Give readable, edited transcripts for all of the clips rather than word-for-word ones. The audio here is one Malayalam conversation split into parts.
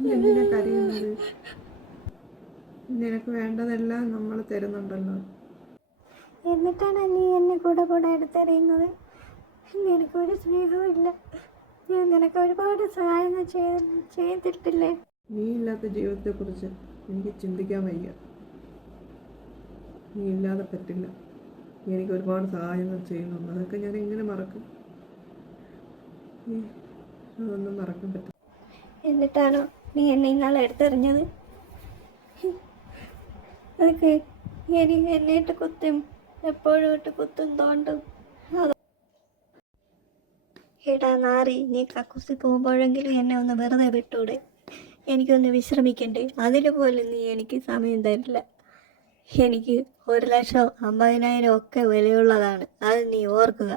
നീ എന്തിനാ കരയുന്നത്? നിനക്ക് വേണ്ടതെല്ലാം നമ്മൾ തരുന്നുണ്ടല്ലോ. എന്നിട്ടാണ് നീ എന്നെ കൂടെ കൂടെ എടുത്തെറിയുന്നത്. നിനക്കൊരു സ്നേഹവും ഇല്ല. ഞാൻ നിനക്ക് ഒരുപാട് സഹായങ്ങൾ ചെയ്തിട്ടില്ലേ? നീ ഇല്ലാത്ത ജീവിതത്തെക്കുറിച്ച് എനിക്ക് ചിന്തിക്കാൻ വയ്യ. നീ ഇല്ലാതെ പറ്റില്ല. നീ എനിക്ക് ഒരുപാട് സഹായങ്ങൾ ചെയ്യുന്നുണ്ട്. അതൊക്കെ ഞാൻ എങ്ങനെ മറക്കും? അതൊന്നും മറക്കാൻ പറ്റില്ല. എന്നിട്ടാണോ നീ എന്നെ ഇന്നാളെ എടുത്തെറിഞ്ഞത്? അതൊക്കെ എന്നെ ഇട്ട് കുത്തും, എപ്പോഴും ഇട്ട് കുത്തും തോണ്ടും. എടാ നാറി, നീ കക്കൂസി പോകുമ്പോഴെങ്കിലും എന്നെ ഒന്ന് വെറുതെ വിട്ടൂടെ? എനിക്കൊന്ന് വിശ്രമിക്കണ്ടേ? അതിന് പോലും നീ എനിക്ക് സമയം തരില്ല. എനിക്ക് 1,50,000 ഒക്കെ വിലയുള്ളതാണ്, അത് നീ ഓർക്കുക.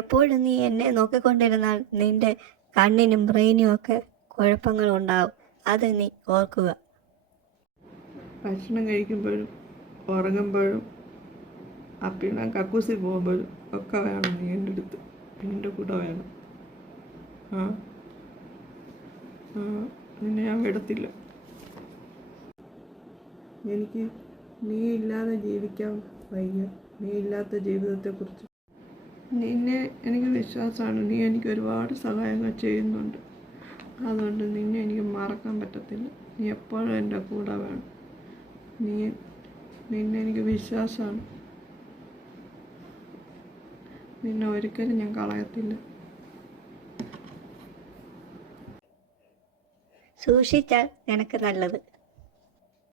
എപ്പോഴും നീ എന്നെ നോക്കിക്കൊണ്ടിരുന്നാൽ നിന്റെ കണ്ണിനും ബ്രെയിനും ഒക്കെ കുഴപ്പങ്ങളുണ്ടാവും, അത് നീ ഓർക്കുക. ഭക്ഷണം കഴിക്കുമ്പോഴും ഉറങ്ങുമ്പോഴും പിന്നെ കക്കൂസി പോകുമ്പോഴും ഒക്കെ വേണം നീ എൻ്റെ അടുത്ത്, എൻ്റെ കൂടെ വേണം. നിന്നെ ഞാൻ വിടത്തില്ല. എനിക്ക് നീ ഇല്ലാതെ ജീവിക്കാൻ വയ്യ. നീ ഇല്ലാത്ത ജീവിതത്തെക്കുറിച്ച് നിന്നെ എനിക്ക് വിശ്വാസമാണ്. നീ എനിക്ക് ഒരുപാട് സഹായങ്ങൾ ചെയ്യുന്നുണ്ട്. അതുകൊണ്ട് നിന്നെ എനിക്ക് മറക്കാൻ പറ്റത്തില്ല. നീ എപ്പോഴും എൻ്റെ കൂടെ വേണം. നിന്നെ എനിക്ക് വിശ്വാസമാണ്. നിന്നെ ഒരിക്കലും ഞാൻ കളയത്തില്ല. സൂക്ഷിച്ചാൽ നിനക്ക് നല്ലത്.